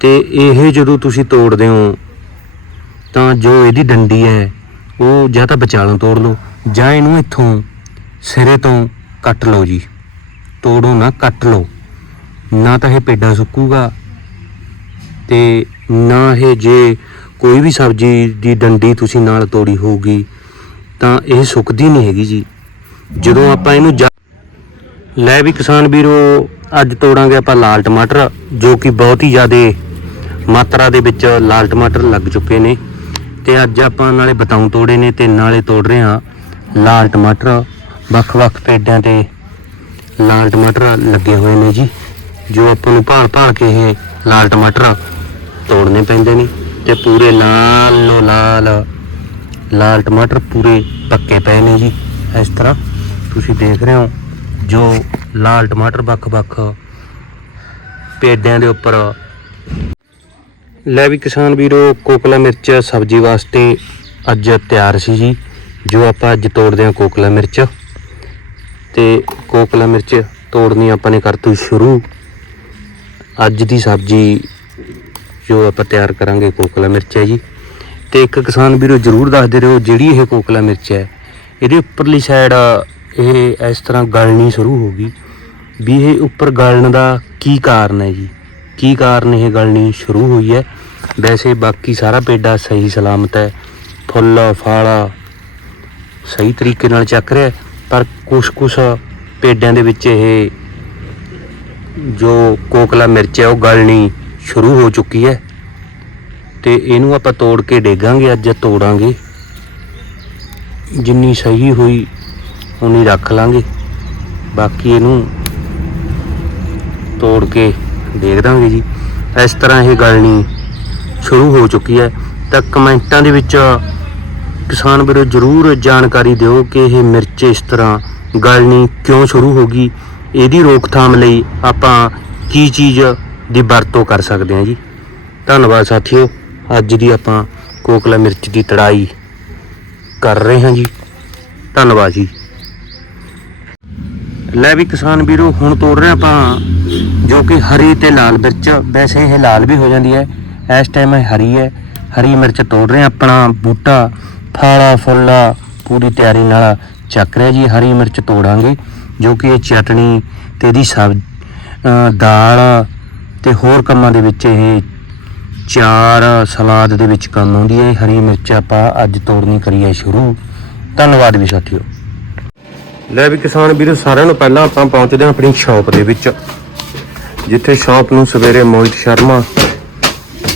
ਤੇ ਇਹ ਜਦੋਂ ਤੁਸੀਂ ਤੋੜਦੇ ਹੋ, ਤਾਂ ਜੋ ਇਹਦੀ ਡੰਡੀ ਹੈ, ਉਹ ਜਾਂ ਤਾਂ ਵਿਚਾਲੋਂ ਤੋੜ ਲਓ, ਜਾਂ ਇਹਨੂੰ ਇੱਥੋਂ ਸਿਰੇ ਤੋਂ ਕੱਟ ਲਓ ਜੀ। ਤੋੜੋ ਨਾ, ਕੱਟ ਲਓ। ਨਾ ਤਾਂ ਇਹ ਪੇਡਾਂ ਸੁੱਕੂਗਾ ਤੇ ਨਾ ਇਹ ਜੇ ਕੋਈ ਵੀ ਸਬਜ਼ੀ ਦੀ ਡੰਡੀ ਤੁਸੀਂ ਨਾਲ ਤੋੜੀ ਹੋਊਗੀ, ਤਾਂ ਇਹ ਸੁੱਕਦੀ ਨਹੀਂ ਹੈਗੀ ਜੀ। ਜਦੋਂ ਆਪਾਂ ਇਹਨੂੰ ਲੈ ਵੀ ਕਿਸਾਨ ਵੀਰੋ, ਅੱਜ ਤੋੜਾਂਗੇ ਆਪਾਂ ਲਾਲ ਟਮਾਟਰ, ਜੋ ਕਿ ਬਹੁਤ ਹੀ ਜ਼ਿਆਦੇ ਮਾਤਰਾ ਦੇ ਵਿੱਚ ਲਾਲ ਟਮਾਟਰ ਲੱਗ ਚੁੱਕੇ ਨੇ ਤੇ ਅੱਜ ਆਪਾਂ ਨਾਲੇ ਬਤਾਉ ਤੋੜੇ ਨੇ ਤੇ ਨਾਲੇ ਤੋੜ ਰਹੇ ਹਾਂ ਲਾਲ ਟਮਾਟਰ। ਵੱਖ-ਵੱਖ ਪੇਡਾਂ ਤੇ ਲਾਲ ਟਮਾਟਰ ਲੱਗੇ ਹੋਏ ਨੇ ਜੀ, ਜੋ ਆਪਾਂ ਨੂੰ ਭਾਲ ਭਾਲ ਕੇ ਇਹ ਲਾਲ ਟਮਾਟਰ ਤੋੜਨੇ ਪੈਂਦੇ ਨੇ ਤੇ ਪੂਰੇ ਲਾਲ ਲੋ ਲਾਲ ਲਾਲ ਟਮਾਟਰ ਪੂਰੇ ਪੱਕੇ ਪਏ ਨੇ ਜੀ। ਇਸ ਤਰ੍ਹਾਂ ਤੁਸੀਂ ਦੇਖ ਰਹੇ ਹੋ ਜੋ ਲਾਲ ਟਮਾਟਰ ਵੱਖ-ਵੱਖ ਪੇਡਿਆਂ ਦੇ ਉੱਪਰ ਲੈ ਵੀ ਕਿਸਾਨ ਵੀਰੋ, ਕੋਕਲਾ ਮਿਰਚ ਸਬਜ਼ੀ ਵਾਸਤੇ ਅੱਜ ਤਿਆਰ ਸੀ ਜੀ, ਜੋ ਆਪਾਂ ਅੱਜ ਤੋੜਦੇ ਹਾਂ ਕੋਕਲਾ ਮਿਰਚ। ਤੇ ਕੋਕਲਾ ਮਿਰਚ ਤੋੜਨੀ ਆਪਾਂ ਨੇ ਕਰਤੀ ਸ਼ੁਰੂ। ਅੱਜ ਦੀ ਸਬਜ਼ੀ ਜੋ ਆਪਾਂ ਤਿਆਰ ਕਰਾਂਗੇ ਕੋਕਲਾ ਮਿਰਚ ਹੈ ਜੀ। ਤੇ ਇੱਕ ਕਿਸਾਨ ਵੀਰੋ ਜਰੂਰ ਦੱਸਦੇ ਰਹੋ ਜਿਹੜੀ ਇਹ ਕੋਕਲਾ ਮਿਰਚ ਹੈ। ਇਹਦੇ ਉੱਪਰਲੀ ਸਾਈਡ ਇਹ ਇਸ ਤਰ੍ਹਾਂ ਗਲਣੀ ਸ਼ੁਰੂ ਹੋ ਗਈ ਵੀ ਇਹ ਉੱਪਰ ਗਲਣ ਦਾ ਕੀ ਕਾਰਨ ਹੈ ਜੀ? ਕੀ ਕਾਰਨ ਇਹ ਗਲਣੀ ਸ਼ੁਰੂ ਹੋਈ ਹੈ? ਵੈਸੇ ਬਾਕੀ ਸਾਰਾ ਪੇਡਾ ਸਹੀ ਸਲਾਮਤ ਹੈ। ਫੁੱਲ, ਫਲ ਸਹੀ ਤਰੀਕੇ ਨਾਲ ਚੱਕ ਰਿਹਾ ਪਰ ਕੁਛ ਕੁਛ ਪੇਡਾਂ ਦੇ ਵਿੱਚ ਇਹ ਜੋ ਕੋਕਲਾ ਮਿਰਚ ਹੈ, ਉਹ ਗਲਣੀ ਸ਼ੁਰੂ ਹੋ ਚੁੱਕੀ ਹੈ। ਤੇ ਇਹਨੂੰ ਆਪਾਂ ਤੋੜ ਕੇ ਡੇਗਾਂਗੇ, ਅੱਜ ਤੋੜਾਂਗੇ। ਜਿੰਨੀ ਸਹੀ ਹੋਈ, ਉਨੀ ਰੱਖ ਲਾਂਗੇ। ਬਾਕੀ ਇਹਨੂੰ ਤੋੜ ਕੇ ਦੇਖ ਦਾਂਗੇ ਜੀ। ਇਸ ਤਰ੍ਹਾਂ ਇਹ ਗਲਣੀ ਸ਼ੁਰੂ ਹੋ ਚੁੱਕੀ ਹੈ, ਤਾਂ ਕਮੈਂਟਾਂ ਦੇ ਵਿੱਚ ਕਿਸਾਨ ਵੀਰੋ ਜਰੂਰ ਜਾਣਕਾਰੀ ਦਿਓ ਕਿ ਇਹ ਮਿਰਚ ਇਸ ਤਰ੍ਹਾਂ ਗਲਣੀ ਕਿਉਂ ਸ਼ੁਰੂ ਹੋ ਗਈ, ਇਹਦੀ ਰੋਕਥਾਮ ਲਈ ਆਪਾਂ ਕੀ ਚੀਜ਼ ਦੀ ਵਰਤੋਂ ਕਰ ਸਕਦੇ ਹਾਂ ਜੀ। ਧੰਨਵਾਦ ਸਾਥੀਓ, ਅੱਜ ਦੀ ਆਪਾਂ ਕੋਕਲਾ ਮਿਰਚ ਦੀ ਤੜਾਈ ਕਰ ਰਹੇ ਹਾਂ ਜੀ। ਧੰਨਵਾਦ ਜੀ। ਲੈ ਵੀ ਕਿਸਾਨ ਵੀਰੋ, ਹੁਣ ਤੋੜ ਰਹੇ ਆਪਾਂ, ਜੋ ਕਿ ਹਰੀ ਤੇ ਲਾਲ ਮਿਰਚ, ਵੈਸੇ ਇਹ ਲਾਲ ਵੀ ਹੋ ਜਾਂਦੀ ਹੈ। ਇਸ ਟਾਈਮ ਇਹ ਹਰੀ ਹੈ। ਹਰੀ ਮਿਰਚ ਤੋੜ ਰਹੇ ਆਪਣਾ ਬੂਟਾ, ਫਾਲਾ ਫੁੱਲਾ, ਪੂਰੀ ਤਿਆਰੀ ਨਾਲ ਚੱਕ ਰਿਹਾ ਜੀ। ਹਰੀ ਮਿਰਚ ਤੋੜਾਂਗੇ, ਜੋ ਕਿ ਇਹ ਚਟਣੀ ਤੇ ਇਹਦੀ ਸਬ ਦਾਲ ਤੇ ਹੋਰ ਕੰਮਾਂ ਦੇ ਵਿੱਚ ਇਹ ਚਾਰ ਸਲਾਦ ਦੇ ਵਿੱਚ ਕੰਮ ਆਉਂਦੀ ਹੈ। ਹਰੀ ਮਿਰਚ ਆਪਾਂ ਅੱਜ ਤੋੜਨੀ ਕਰੀਏ ਸ਼ੁਰੂ। ਧੰਨਵਾਦ ਵੀ ਸਾਥੀਓ। ਲੈ ਵੀ ਕਿਸਾਨ ਵੀਰੋ, ਸਾਰਿਆਂ ਨੂੰ ਪਹਿਲਾਂ ਆਪਾਂ ਪਹੁੰਚਦੇ ਹਾਂ ਆਪਣੀ ਸ਼ਾਪ ਦੇ ਵਿੱਚ, ਜਿੱਥੇ ਸ਼ਾਪ ਨੂੰ ਸਵੇਰੇ ਮੋਹਿਤ ਸ਼ਰਮਾ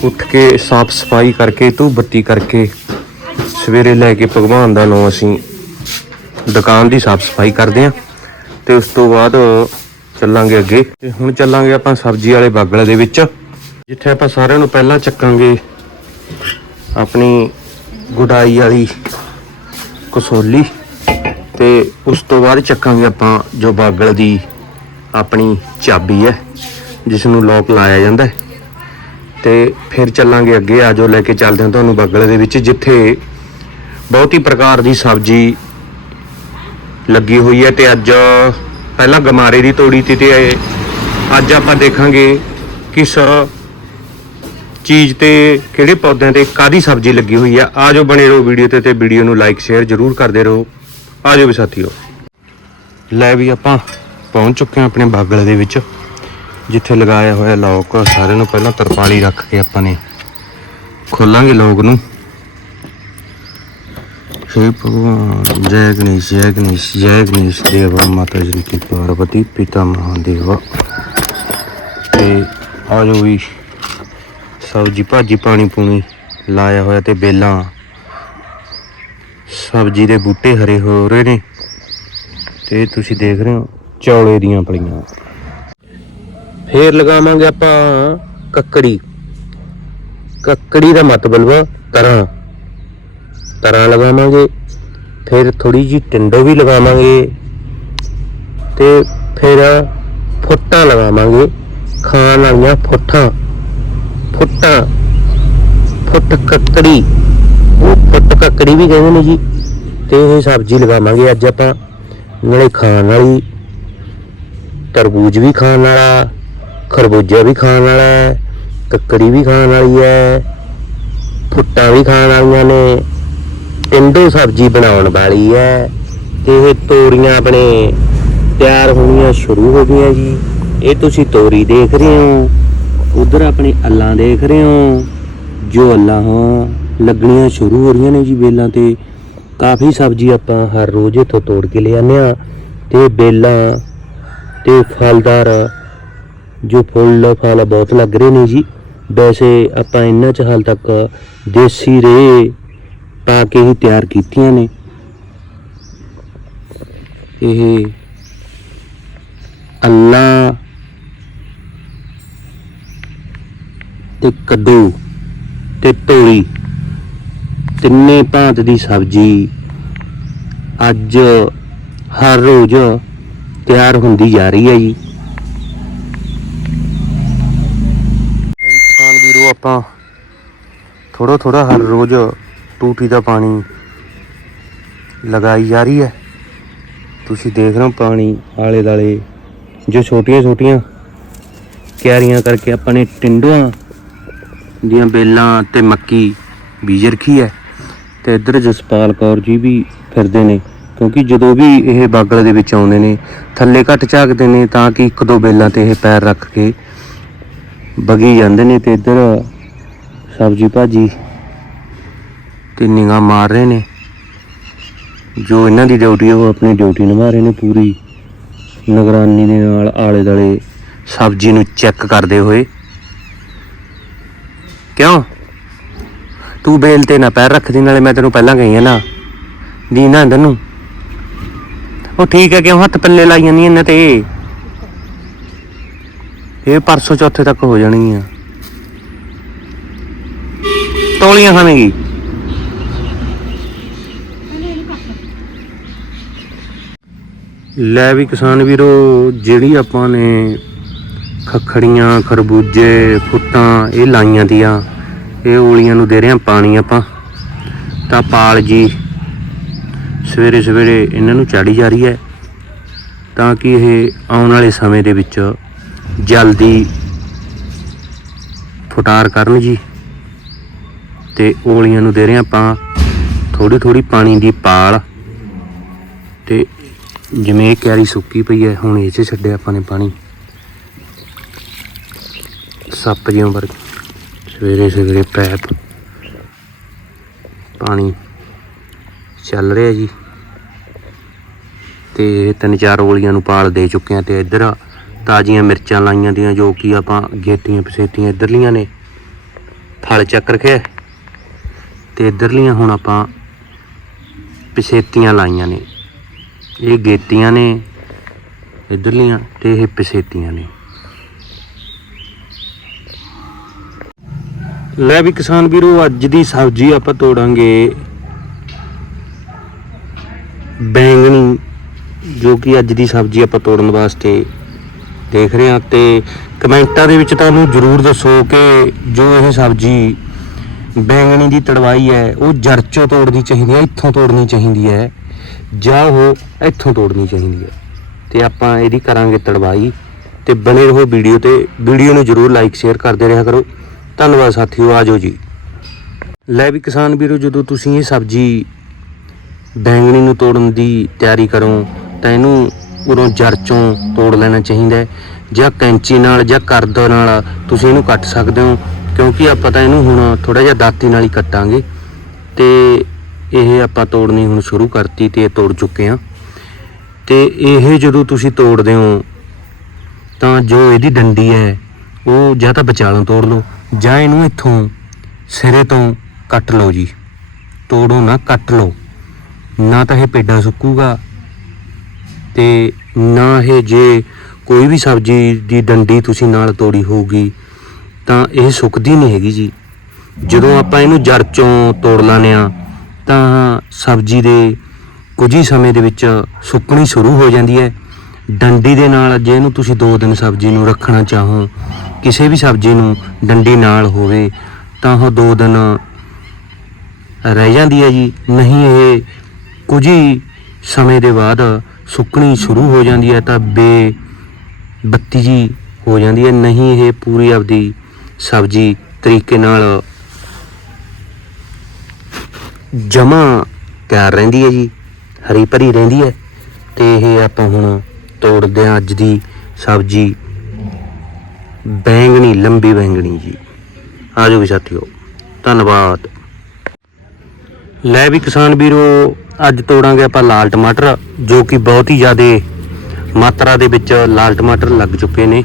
ਉੱਠ ਕੇ ਸਾਫ਼ ਸਫ਼ਾਈ ਕਰਕੇ ਧੂਪ ਬੱਤੀ ਕਰਕੇ ਸਵੇਰੇ ਲੈ ਕੇ ਭਗਵਾਨ ਦਾ ਨਾਮ ਅਸੀਂ ਦੁਕਾਨ ਦੀ ਸਾਫ਼ ਸਫ਼ਾਈ ਕਰਦੇ ਹਾਂ ਤੇ ਉਸ ਤੋਂ ਬਾਅਦ ਚੱਲਾਂਗੇ ਅੱਗੇ। ਤੇ ਹੁਣ ਚੱਲਾਂਗੇ ਆਪਾਂ ਸਬਜ਼ੀ ਵਾਲੇ ਬਾਗਲੇ ਦੇ ਵਿੱਚ, ਜਿੱਥੇ ਆਪਾਂ ਸਾਰਿਆਂ ਨੂੰ ਪਹਿਲਾਂ ਚੱਕਾਂਗੇ ਆਪਣੀ ਗੁਡਾਈ ਵਾਲੀ ਕਸੋਲੀ ਤੇ ਉਸ ਤੋਂ ਬਾਅਦ ਚੱਕਾਂਗੇ ਆਪਾਂ ਜੋ ਬਾਗਲ ਦੀ ਆਪਣੀ ਚਾਬੀ ਹੈ, ਜਿਸ ਨੂੰ ਲੋਕ ਲਾਇਆ ਜਾਂਦਾ ਹੈ। ਤੇ ਫਿਰ ਚੱਲਾਂਗੇ ਅੱਗੇ, ਆ ਜੋ ਲੈ ਕੇ ਚੱਲਦੇ ਹਾਂ ਤੁਹਾਨੂੰ ਬਾਗਲ ਦੇ ਵਿੱਚ, ਜਿੱਥੇ ਬਹੁਤ ਹੀ ਪ੍ਰਕਾਰ ਦੀ ਸਬਜ਼ੀ ਲੱਗੀ ਹੋਈ ਹੈ ਤੇ ਅੱਜ ਪਹਿਲਾਂ ਗਮਾਰੇ ਦੀ ਤੋੜੀ ਤੀ ਤੇ ਅੱਜ ਆਪਾਂ ਦੇਖਾਂਗੇ ਕਿਸ ਚੀਜ਼ ਤੇ, ਕਿਹੜੇ ਪੌਦਿਆਂ ਤੇ ਕਾਦੀ ਸਬਜ਼ੀ ਲੱਗੀ ਹੋਈ ਆ ਆਜੋ ਬਣੇ ਰਹੋ ਵੀਡੀਓ ਤੇ ਤੇ ਵੀਡੀਓ ਨੂੰ ਲਾਈਕ ਸ਼ੇਅਰ ਜਰੂਰ ਕਰਦੇ ਰਹੋ। ਆਜੋ ਵੀ ਸਾਥੀਓ। ਲੈ ਵੀ ਆਪਾਂ ਪਹੁੰਚ ਚੁੱਕੇ ਹਾਂ ਆਪਣੇ ਬਾਗਲ ਦੇ ਵਿੱਚ। ਜਿੱਥੇ ਲਗਾਇਆ ਹੋਇਆ ਲੋਕ ਸਾਰੇ ਨੂੰ ਪਹਿਲਾਂ ਤਰਪਾਲੀ ਰੱਖ ਕੇ ਆਪਾਂ ਨੇ ਖੋਲਾਂਗੇ ਲੋਕ ਨੂੰ। ਹੇ ਭਗਵਾਨ, ਜੈ ਗਣੇਸ਼ ਜੈ ਗਣੇਸ਼ ਜੈ ਗਣੇਸ਼ ਦੇਵਾ, ਮਾਤਾ ਜੀ ਕੀ ਪਾਰਵਤੀ ਪਿਤਾ ਮਹਾਦੇਵਾ ਤੇ ਜੋ ਵੀ ਸਬਜੀ ਭਾਜੀ ਪਾਣੀ ਪੂਣੀ ਲਾਇਆ ਹੋਇਆ ਤੇ ਬੇਲਾਂ। ਸਬਜੀ ਦੇ ਬੂਟੇ ਹਰੇ ਹੋ ਰਹੇ ਨੇ। ਤੇ ਤੁਸੀਂ ਦੇਖ ਰਹੇ ਹੋ ਚੌਲੇ ਦੀਆਂ ਪਲੀਆਂ। ਫੇਰ ਲਗਾਵਾਂਗੇ ਆਪਾਂ ਕੱਕੜੀ। ਕੱਕੜੀ ਦਾ ਮਤਲਬ ਵਾ ਤਰਾਂ। ਤਰਾਂ ਲਗਾਵਾਂਗੇ, ਫਿਰ ਥੋੜੀ ਜੀ ਟਿੰਡੋ ਵੀ ਲਗਾਵਾਂਗੇ ਤੇ ਫਿਰ ਫੁੱਟਾਂ ਲਗਾਵਾਂਗੇ, ਖਾਣ ਵਾਲੀਆਂ ਫੁੱਟਾਂ। ਫੁੱਟਾਂ। ਫੁੱਟ ਕੱਕੜੀ। ਉਹ ਫੁੱਟ ਕੱਕੜੀ ਵੀ ਕਹਿੰਦੇ ਨੇ ਜੀ। ਤੇ ਇਹ ਸਬਜ਼ੀ ਲਗਾਵਾਂਗੇ ਅੱਜ ਆਪਾਂ, ਨਾਲੇ ਖਾਣ ਵਾਲੀ। ਤਰਬੂਜ ਵੀ ਖਾਣ ਵਾਲਾ। ਖਰਬੂਜਾ ਵੀ ਖਾਣ ਵਾਲਾ ਹੈ, ਕੱਕੜੀ ਵੀ ਖਾਣ ਵਾਲੀ ਹੈ ਫੁੱਟਾਂ ਵੀ ਖਾਣ ਵਾਲੀਆਂ ਨੇ ਟਿੰਡੋ ਸਬਜ਼ੀ ਬਣਾਉਣ ਵਾਲੀ ਹੈ ਤੇ ਇਹ ਤੋਰੀਆਂ ਆਪਣੇ ਤਿਆਰ ਹੋਣੀਆਂ ਸ਼ੁਰੂ ਹੋ ਗਈਆਂ ਜੀ। ਇਹ ਤੁਸੀਂ ਤੋਰੀ ਦੇਖ ਰਹੇ ਹੋ ਉਧਰ ਆਪਣੇ ਅੱਲਾਂ ਦੇਖ ਰਹੇ ਹੋ ਜੋ ਅੱਲਾਂ ਹਾਂ ਲੱਗਣੀਆਂ ਸ਼ੁਰੂ ਹੋ ਰਹੀਆਂ ਨੇ ਜੀ ਬੇਲਾਂ ਤੇ। ਕਾਫੀ ਸਬਜ਼ੀ ਆਪਾਂ ਹਰ ਰੋਜ਼ ਇੱਥੋਂ ਤੋੜ ਕੇ ਲਿਆਉਂਦੇ ਆ ਤੇ ਬੇਲਾਂ ਤੇ ਫਲਦਾਰ ਜੋ ਫੁੱਲ ਫਲ ਬਹੁਤ ਲੱਗ ਰਹੇ ਨੇ ਜੀ। ਵੈਸੇ ਆਪਾਂ ਇਹਨਾਂ ਚ ਹਾਲ ਤੱਕ ਦੇਸੀ ਰੇ ਪਾ ਕੇ ਹੀ ਤਿਆਰ ਕੀਤੀਆਂ ਨੇ। ਇਹ ਅੱਲਾ ਤੇ ਕੱਦੂ ਤੇ ਤੋਰੀ ਤਿੰਨੇ ਭਾਂਤ ਦੀ ਸਬਜ਼ੀ ਅੱਜ ਹਰ ਰੋਜ਼ ਤਿਆਰ ਹੁੰਦੀ ਜਾ ਰਹੀ ਹੈ ਜੀ ਕਿਸਾਨ ਵੀਰੋ ਆਪਾਂ ਥੋੜਾ ਥੋੜਾ ਹਰ ਰੋਜ਼ ਟੂਟੀ ਦਾ ਪਾਣੀ ਲਗਾਈ ਜਾ ਰਹੀ ਹੈ। ਤੁਸੀਂ ਦੇਖ ਰਹੇ ਹੋ ਪਾਣੀ ਆਲੇ ਦਾਲੇ ਜੋ ਛੋਟੀਆਂ ਛੋਟੀਆਂ ਕਿਆਰੀਆਂ ਕਰਕੇ ਆਪਾਂ ਨੇ ਟਿੰਡੋਆਂ ਦੀਆਂ ਬੇਲਾਂ ਤੇ ਮੱਕੀ ਬੀਜ ਰੱਖੀ ਹੈ ਤੇ ਇੱਧਰ ਜਸਪਾਲ ਕੌਰ ਜੀ ਵੀ ਫਿਰਦੇ ਨੇ ਕਿਉਂਕਿ ਜਦੋਂ ਵੀ ਇਹ ਬਾਗਲ ਦੇ ਵਿੱਚ ਆਉਂਦੇ ਨੇ, ਥੱਲੇ ਘੱਟ ਝਾਕਦੇ ਨੇ ਤਾਂ ਕਿ ਇੱਕ ਦੋ ਬੇਲਾਂ ਤੇ ਇਹ ਪੈਰ ਰੱਖ ਕੇ ਬਗੀ ਜਾਂਦੇ ਨੇ ਤੇ ਇੱਧਰ ਸਬਜੀ ਭਾਜੀ ਤੇ ਨਿਗਾਹ ਮਾਰ ਰਹੇ ਨੇ। ਜੋ ਇਹਨਾਂ ਦੀ ਡਿਊਟੀ ਉਹ ਆਪਣੀ ਡਿਊਟੀ ਨਿਭਾ ਰਹੇ ਨੇ ਪੂਰੀ। ਨਿਗਰਾਨੀ ਦੇ ਨਾਲ ਆਲੇ ਦਾਲੇ ਸਬਜੀ ਨੂੰ ਚੈੱਕ ਕਰਦੇ ਹੋਏ। ਕਿਉਂ? ਤੂੰ ਬੇਲ ਤੇ ਨਾ ਪੈਰ ਰੱਖਦੀ, ਨਾਲੇ ਮੈਂ ਤੈਨੂੰ ਪਹਿਲਾਂ ਕਹੀ ਆ ਨਾ। ਦੀ ਨਾ ਤੈਨੂੰ। ਉਹ ਠੀਕ ਹੈ, ਕਿਉਂ ਹੱਥ ਪੱਲੇ ਲਾਈ ਜਾਂਦੀ ਇਹਨਾਂ ਤੇ? ਇਹ ਪਰਸੋਂ ਚੌਥੇ ਤੱਕ ਹੋ ਜਾਣੀ ਆ। ਤੋਲੀਆਂ ਖਾਵੇਂਗੀ ਲੈ ਵੀ ਕਿਸਾਨ ਵੀਰੋ, ਜਿਹੜੀ ਆਪਾਂ ਨੇ ਖੱਖੜੀਆਂ, ਖਰਬੂਜੇ, ਫੁੱਟਾਂ ਇਹ ਲਾਈਆਂ ਦੀਆਂ, ਇਹ ਓਲੀਆਂ ਨੂੰ ਦੇ ਰਹੇ ਹਾਂ ਪਾਣੀ ਆਪਾਂ। ਤਾਂ ਪਾਲ ਜੀ, ਸਵੇਰੇ ਸਵੇਰੇ ਇਹਨਾਂ ਨੂੰ ਚਾੜੀ ਜਾ ਰਹੀ ਹੈ, ਤਾਂ ਕਿ ਇਹ ਆਉਣ ਵਾਲੇ ਸਮੇਂ ਦੇ ਵਿੱਚ ਜਲਦੀ ਫੁਟਾਰ ਕਰਨ ਜੀ। ਤੇ ਓਲੀਆਂ ਨੂੰ ਦੇ ਰਹੇ ਹਾਂ ਆਪਾਂ ਥੋੜੀ ਥੋੜੀ ਪਾਣੀ ਦੀ ਪਾਲ। ਤੇ ਜਿਵੇਂ ਇਹ ਕਿਆਰੀ ਸੁੱਕੀ ਪਈ ਹੈ, ਹੁਣ ਇਹ 'ਚ ਛੱਡਿਆ ਆਪਾਂ ਨੇ ਪਾਣੀ। ਸੱਪ ਜਿਉਂ ਵਰ ਸਵੇਰੇ ਸਵੇਰੇ ਪੈਪ। ਪਾਣੀ ਚੱਲ ਰਿਹਾ ਜੀ। ਤੇ ਤਿੰਨ ਚਾਰ ਓਲੀਆਂ ਨੂੰ ਪਾਲ ਦੇ ਚੁੱਕੇ ਆ ਤੇ ਇੱਧਰ ਤਾਜ਼ੀਆਂ ਮਿਰਚਾਂ ਲਾਈਆਂ ਦੀਆਂ ਜੋ ਕਿ ਆਪਾਂ ਗੇਤੀਆਂ ਪਸੇਤੀਆਂ ਇੱਧਰਲੀਆਂ ਨੇ। ਫਲ ਚੱਕ ਰੱਖਿਆ ਤੇ ਇੱਧਰਲੀਆਂ ਹੁਣ ਆਪਾਂ ਪਸੇਤੀਆਂ ਲਾਈਆਂ ਨੇ। ਇਹ ਗੇਤੀਆਂ ਨੇ, ਇੱਧਰਲੀਆਂ ਤੇ ਇਹ ਪਸੇਤੀਆਂ ਨੇ। ਲੈ ਵੀ ਕਿਸਾਨ ਵੀਰੋ, ਅੱਜ ਦੀ ਸਬਜ਼ੀ ਆਪਾਂ ਤੋੜਾਂਗੇ ਬੈਂਗਣੀ, ਜੋ ਕਿ ਅੱਜ ਦੀ ਸਬਜ਼ੀ ਆਪਾਂ ਤੋੜਨ ਵਾਸਤੇ ਦੇਖ ਰਹੇ ਹਾਂ ਤੇ ਕਮੈਂਟਾਂ ਦੇ ਵਿੱਚ ਤੁਹਾਨੂੰ ਜਰੂਰ ਦੱਸੋ ਕਿ ਜੋ ਇਹ ਸਬਜ਼ੀ ਬੈਂਗਣੀ ਦੀ ਤੜਵਾਈ ਹੈ, ਉਹ ਜਰਚੋਂ ਤੋੜਨੀ ਚਾਹੀਦੀ ਹੈ, ਇੱਥੋਂ ਤੋੜਨੀ ਚਾਹੀਦੀ ਹੈ, ਜਾਂ ਉਹ ਇੱਥੋਂ ਤੋੜਨੀ ਚਾਹੀਦੀ ਹੈ। ਤੇ ਆਪਾਂ ਇਹਦੀ ਕਰਾਂਗੇ ਤੜਵਾਈ ਤੇ ਬਣੇ ਰਹੋ ਵੀਡੀਓ ਤੇ। ਵੀਡੀਓ ਨੂੰ ਜਰੂਰ ਲਾਈਕ ਸ਼ੇਅਰ ਕਰਦੇ ਰਿਹਾ ਕਰੋ। ਧੰਨਵਾਦ ਸਾਥੀਓ ਆਜੋ ਜੀ। ਲੈ ਵੀ ਕਿਸਾਨ ਵੀਰੋ, ਜਦੋਂ ਤੁਸੀਂ ਇਹ ਸਬਜ਼ੀ ਬੈਂਗਣੀ ਨੂੰ ਤੋੜਨ ਦੀ ਤਿਆਰੀ ਕਰੋ, ਤਾਂ ਇਹਨੂੰ ਉਰੋਂ ਜੜ ਚੋਂ ਤੋੜ ਲੈਣਾ ਚਾਹੀਦਾ ਜਾਂ ਕੈਂਚੀ ਨਾਲ ਜਾਂ ਕਰਦ ਨਾਲ ਤੁਸੀਂ ਇਹਨੂੰ ਕੱਟ ਸਕਦੇ ਹੋ। ਕਿਉਂਕਿ ਆਪਾਂ ਤਾਂ ਇਹਨੂੰ ਹੁਣ ਥੋੜਾ ਜਿਹਾ ਦਾਤੀ ਨਾਲ ਹੀ ਕੱਟਾਂਗੇ ਤੇ ਇਹ ਆਪਾਂ ਤੋੜਨੀ ਹੁਣ ਸ਼ੁਰੂ ਕਰਤੀ ਤੇ ਇਹ ਤੋੜ ਚੁੱਕੇ ਆ ਤੇ ਇਹ ਜਦੋਂ ਤੁਸੀਂ ਤੋੜਦੇ ਹੋ, ਤਾਂ ਜੋ ਇਹਦੀ ਡੰਡੀ ਹੈ, ਉਹ ਜਾਂ ਤਾਂ ਵਿਚਾਲੋਂ ਤੋੜ ਲਓ, ਜਾਂ ਇਹਨੂੰ ਇੱਥੋਂ ਸਿਰੇ ਤੋਂ ਕੱਟ ਲਓ ਜੀ। ਤੋੜੋ ਨਾ, ਕੱਟ ਲਓ। ਨਾ ਤਾਂ ਇਹ ਪੇਡਾਂ ਸੁੱਕੂਗਾ ਤੇ ਨਾ ਇਹ ਜੇ ਕੋਈ ਵੀ ਸਬਜ਼ੀ ਦੀ ਡੰਡੀ ਤੁਸੀਂ ਨਾਲ ਤੋੜੀ ਹੋਊਗੀ ਤਾਂ ਇਹ ਸੁੱਕਦੀ ਨਹੀਂ ਹੈਗੀ ਜੀ। ਜਦੋਂ ਆਪਾਂ ਇਹਨੂੰ ਜੜ ਚੋਂ ਤੋੜ ਲਾਨੇ ਆ ਤਾਂ ਸਬਜ਼ੀ ਦੇ ਕੁਝ ਹੀ ਸਮੇਂ ਦੇ ਵਿੱਚ ਸੁੱਕਣੀ ਸ਼ੁਰੂ ਹੋ ਜਾਂਦੀ ਹੈ। ਡੰਡੀ ਦੇ ਨਾਲ ਜੇ ਇਹਨੂੰ ਤੁਸੀਂ 2 ਦਿਨ ਸਬਜ਼ੀ ਨੂੰ ਰੱਖਣਾ ਚਾਹੋ, ਕਿਸੇ ਵੀ ਸਬਜ਼ੀ ਨੂੰ ਡੰਡੀ ਨਾਲ ਹੋਵੇ, ਤਾਂ ਉਹ 2 ਦਿਨ ਰਹਿ ਜਾਂਦੀ ਹੈ ਜੀ। ਨਹੀਂ, ਇਹ ਕੁਝ ਹੀ ਸਮੇਂ ਦੇ ਬਾਅਦ ਸੁੱਕਣੀ ਸ਼ੁਰੂ ਹੋ ਜਾਂਦੀ ਹੈ ਤਾਂ ਬੇ ਬੱਤੀ ਜੀ ਹੋ ਜਾਂਦੀ ਹੈ। ਨਹੀਂ, ਇਹ ਪੂਰੀ ਆਪਦੀ ਸਬਜ਼ੀ ਤਰੀਕੇ ਨਾਲ ਜਮਾ ਤਿਆਰ ਰਹਿੰਦੀ ਹੈ ਜੀ, ਹਰੀ ਭਰੀ ਰਹਿੰਦੀ ਹੈ ਤੇ ਇਹ ਆਪਾਂ ਹੁਣ ਤੋੜਦੇ ਹਾਂ ਅੱਜ ਦੀ ਸਬਜ਼ੀ ਬੈਂਗਣੀ, ਲੰਬੀ ਬੈਂਗਣੀ ਜੀ। ਆਜੋ ਵੀ ਸਾਥੀਓ, ਧੰਨਵਾਦ। ਲੈ ਵੀ ਕਿਸਾਨ ਵੀਰੋ, ਅੱਜ ਤੋੜਾਂਗੇ ਆਪਾਂ ਲਾਲ ਟਮਾਟਰ, ਜੋ ਕਿ ਬਹੁਤ ਹੀ ਜ਼ਿਆਦਾ ਮਾਤਰਾ ਦੇ ਵਿੱਚ ਲਾਲ ਟਮਾਟਰ ਲੱਗ ਚੁੱਕੇ ਨੇ।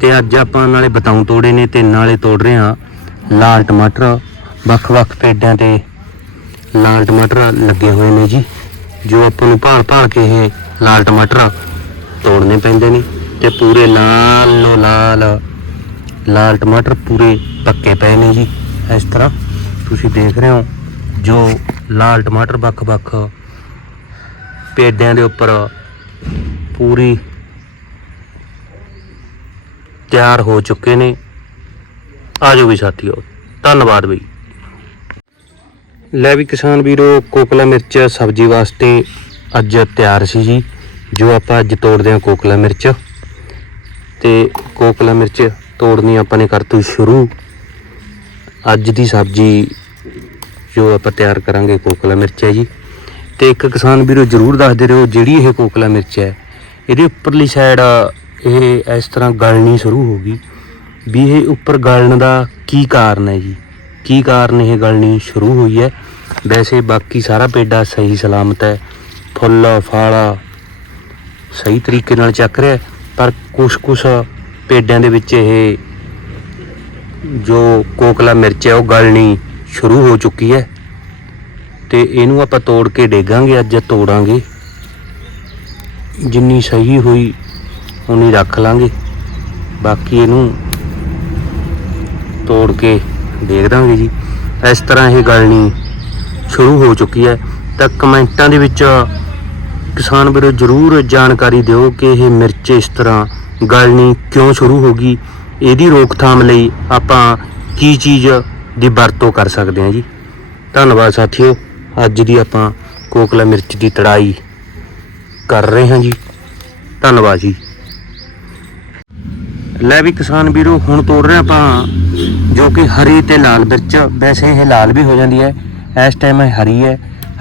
ਤੇ ਅੱਜ ਆਪਾਂ ਨਾਲੇ ਬਤਾਉ ਤੋੜੇ ਨੇ ਤੇ ਨਾਲੇ ਤੋੜ ਰਹੇ ਹਾਂ ਲਾਲ ਟਮਾਟਰ ਵੱਖ-ਵੱਖ ਪੇਡਾਂ ਤੇ ਲਾਲ ਟਮਾਟਰ ਲੱਗੇ ਹੋਏ ਨੇ ਜੀ, ਜੋ ਆਪਾਂ ਨੂੰ ਭਾਲ ਭਾਲ ਕੇ ਇਹ ਲਾਲ ਟਮਾਟਰ ਤੋੜਨੇ ਪੈਂਦੇ ਨੇ ਤੇ ਪੂਰੇ ਲਾਲ ਲੋ ਲਾਲ ਲਾਲ ਟਮਾਟਰ ਪੂਰੇ ਪੱਕੇ ਪਏ ਨੇ ਜੀ। ਇਸ ਤਰ੍ਹਾਂ ਤੁਸੀਂ ਦੇਖ ਰਹੇ ਹੋ ਜੋ ਲਾਲ ਟਮਾਟਰ ਵੱਖ-ਵੱਖ ਪੇਡਿਆਂ ਦੇ ਉੱਪਰ ਪੂਰੀ ਤਿਆਰ ਹੋ ਚੁੱਕੇ ਨੇ। ਆ ਜਾਓ ਵੀ ਸਾਥੀਓ, ਧੰਨਵਾਦ ਬਈ। ਲੈ ਵੀ ਕਿਸਾਨ ਵੀਰੋ, ਕੋਕਲਾ ਮਿਰਚ ਸਬਜ਼ੀ ਵਾਸਤੇ ਅੱਜ ਤਿਆਰ ਸੀ ਜੀ, ਜੋ ਆਪਾਂ ਅੱਜ ਤੋੜਦੇ ਹਾਂ ਕੋਕਲਾ ਮਿਰਚ। ਤੇ ਕੋਕਲਾ ਮਿਰਚ ਤੋੜਨੀ ਆਪਾਂ ਨੇ ਕਰਤੀ ਸ਼ੁਰੂ। ਅੱਜ ਦੀ ਸਬਜ਼ੀ ਜੋ ਆਪਾਂ ਤਿਆਰ ਕਰਾਂਗੇ ਕੋਕਲਾ ਮਿਰਚ ਹੈ ਜੀ। ਤੇ ਇੱਕ ਕਿਸਾਨ ਵੀਰੋ ਜਰੂਰ ਦੱਸਦੇ ਰਹੋ ਜਿਹੜੀ ਇਹ ਕੋਕਲਾ ਮਿਰਚ ਹੈ। ਇਹਦੇ ਉੱਪਰਲੀ ਸਾਈਡ ਇਹ ਇਸ ਤਰ੍ਹਾਂ ਗਲਣੀ ਸ਼ੁਰੂ ਹੋ ਗਈ ਵੀ ਇਹ ਉੱਪਰ ਗਲਣ ਦਾ ਕੀ ਕਾਰਨ ਹੈ ਜੀ? ਕੀ ਕਾਰਨ ਇਹ ਗਲਣੀ ਸ਼ੁਰੂ ਹੋਈ ਹੈ? ਵੈਸੇ ਬਾਕੀ ਸਾਰਾ ਪੇਡਾ ਸਹੀ ਸਲਾਮਤ ਹੈ। ਫੁੱਲ, ਫਲ ਸਹੀ ਤਰੀਕੇ ਨਾਲ ਚੱਕ ਰਿਹਾ ਪਰ ਕੁਛ ਕੁਛ ਪੇਡਿਆਂ ਦੇ ਵਿੱਚ ਇਹ ਜੋ ਕੋਕਲਾ ਮਿਰਚ ਹੈ, ਉਹ ਗਲਣੀ ਸ਼ੁਰੂ ਹੋ ਚੁੱਕੀ ਹੈ। ਤੇ ਇਹਨੂੰ ਆਪਾਂ ਤੋੜ ਕੇ ਡੇਗਾਂਗੇ, ਅੱਜ ਤੋੜਾਂਗੇ। ਜਿੰਨੀ ਸਹੀ ਹੋਈ ਉਨੀ ਰੱਖ ਲਾਂਗੇ। ਬਾਕੀ ਇਹਨੂੰ ਤੋੜ ਕੇ ਦੇਖ ਦਾਂਗੇ ਜੀ। ਇਸ ਤਰ੍ਹਾਂ ਇਹ ਗਲਣੀ ਸ਼ੁਰੂ ਹੋ ਚੁੱਕੀ ਹੈ। ਤਾਂ ਕਮੈਂਟਾਂ ਦੇ ਵਿੱਚ ਕਿਸਾਨ ਵੀਰੋ ਜਰੂਰ ਜਾਣਕਾਰੀ ਦਿਓ ਕਿ ਇਹ ਮਿਰਚ ਇਸ ਤਰ੍ਹਾਂ ਗਲਣੀ ਕਿਉਂ ਸ਼ੁਰੂ ਹੋ ਗਈ। ਇਹਦੀ ਰੋਕਥਾਮ ਲਈ ਆਪਾਂ ਕੀ ਚੀਜ਼ ਦੀ ਵਰਤੋਂ ਕਰ ਸਕਦੇ ਹਾਂ ਜੀ। ਧੰਨਵਾਦ ਸਾਥੀਓ। ਅੱਜ ਦੀ ਆਪਾਂ ਕੋਕਲਾ ਮਿਰਚ ਦੀ ਤੜਾਈ ਕਰ ਰਹੇ ਹਾਂ ਜੀ। ਧੰਨਵਾਦ ਜੀ। ਲੈ ਵੀ ਕਿਸਾਨ ਵੀਰੋ, ਹੁਣ ਤੋੜ ਰਹੇ ਆਪਾਂ, ਜੋ ਕਿ ਹਰੀ ਤੇ ਲਾਲ ਮਿਰਚ, ਵੈਸੇ ਇਹ ਲਾਲ ਵੀ ਹੋ ਜਾਂਦੀ ਹੈ। ਇਸ ਟਾਈਮ ਇਹ ਹਰੀ ਹੈ।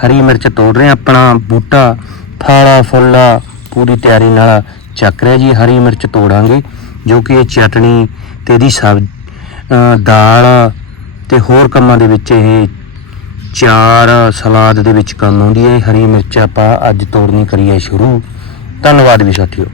ਹਰੀ ਮਿਰਚ ਤੋੜ ਰਹੇ ਆਪਣਾ, ਬੂਟਾ, ਫਾਲਾ, ਫੁੱਲਾ, ਪੂਰੀ ਤਿਆਰੀ ਨਾਲ ਚੱਕ ਰਿਹਾ ਜੀ, ਹਰੀ ਮਿਰਚ ਤੋੜਾਂਗੇ, ਜੋ ਕਿ ਇਹ ਚਟਣੀ ਤੇ ਇਹਦੀ ਸਬ ਦਾਲ ਤੇ ਹੋਰ ਕੰਮਾਂ ਦੇ ਵਿੱਚ ਇਹ ਚਾਰ ਸਲਾਦ ਦੇ ਵਿੱਚ ਕੰਮ ਆਉਂਦੀ ਹੈ। ਹਰੀ ਮਿਰਚ ਆਪਾਂ ਅੱਜ ਤੋੜਨੀ ਕਰੀਏ ਸ਼ੁਰੂ। ਧੰਨਵਾਦ ਵੀ ਸਾਥੀਓ।